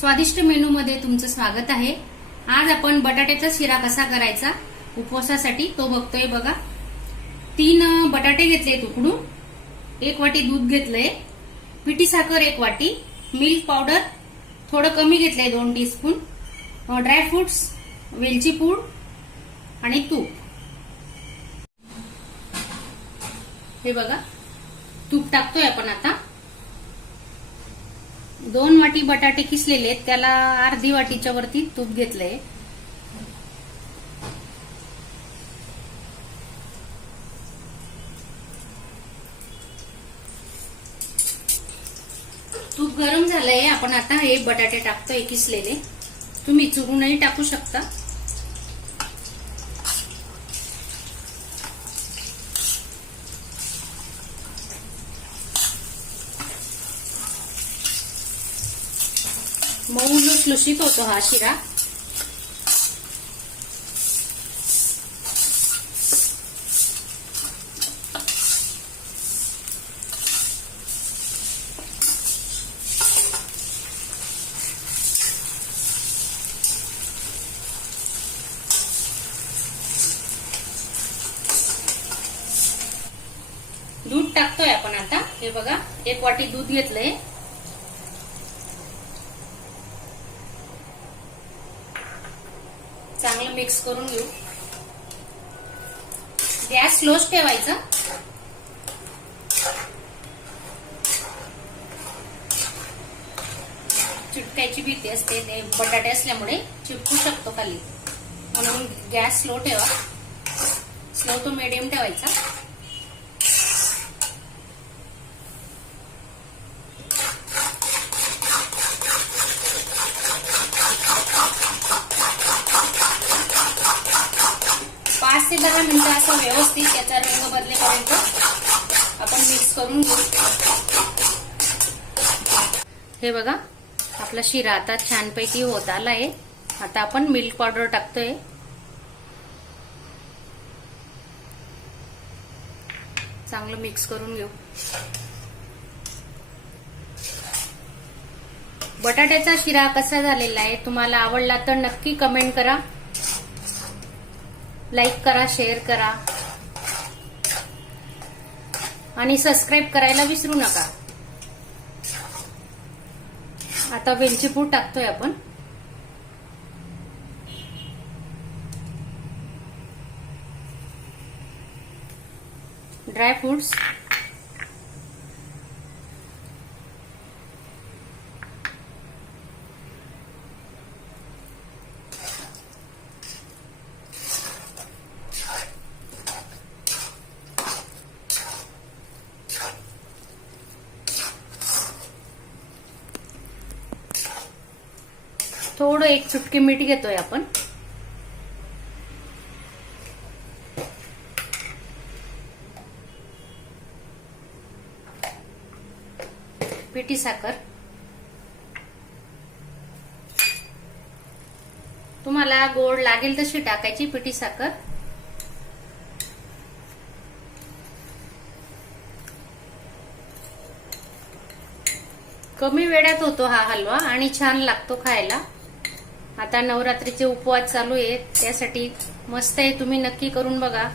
स्वादिष्ट मेनूमध्ये तुमचं स्वागत आहे. आज आपण बटाट्याचा शिरा कसा करायचा उपवासासाठी तो बघतोय बघा. तीन बटाटे घेतले उकडून. एक वाटी दूध घेतलंय. पिठी साखर एक वाटी. मिल्क पावडर थोडं कमी घेतलंय दोन टीस्पून ड्रायफ्रुट्स वेलची पूड आणि तूप. हे बघा तूप टाकतोय आपण आता. दोन वाटी बटाटे किसलेले आहेत त्याला अर्धी वाटीच्या वरती तूप घेतलंय. तूप गरम झालंय आपण आता हे बटाटे टाकतोय किसलेले. तुम्ही चुरूनही टाकू शकता. मऊ लुसलुशीत होतो हा शिरा दूध टाकतोय आपण आता. हे बघा एक वाटी दूध घेतलंय. चांगलं मिक्स करून घेऊ. गॅस स्लोच ठेवायचा. चिटकायची भीती असते ते बटाटे असल्यामुळे चिपकू शकतो खाली. म्हणून गॅस स्लो ठेवा. स्लो तो मिडियम ठेवायचा पाच ते दहा मिनिटं असं व्यवस्थित त्याचा रंग बदलेपर्यंत आपण मिक्स करून घेऊ. हे बघा आपला शिरा आता छानपैकी होत आलाय. आता आपण मिल्क पावडर टाकतोय. चांगलं मिक्स करून घेऊ. बटाट्याचा शिरा कसा झालेला आहे तुम्हाला आवडला तर नक्की कमेंट करा. लाईक करा शेअर करा. आणि सबस्क्राईब करायला विसरू नका. आता वेलची पूड टाकतोय आपण. ड्राय फ्रुट्स थोडं एक चुटकी मीठ घेतोय आपण. पिठी साखर. तुम्हाला गोड लागेल तशी टाकायची पिठी साखर. कमी वेळात होतो हा हलवा आणि छान लागतो खायला. आता नवरात्रीचे उपवास चालू आहेत. त्यासाठी मस्त आहे. तुम्ही नक्की करून बघा.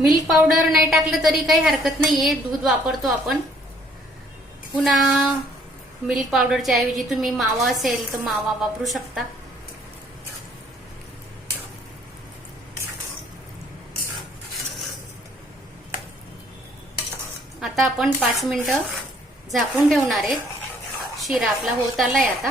मिल्क पावडर नाही टाकलं तरी काही हरकत नाहीये. दूध वापरतो आपण. पुन्हा मिल्क पावडरच्या ऐवजी तुम्ही मावा असेल तर मावा वापरू शकता. आता आपण पाच मिनिटं झाकून ठेवणार आहे शिरा आपला होत आलाय आता.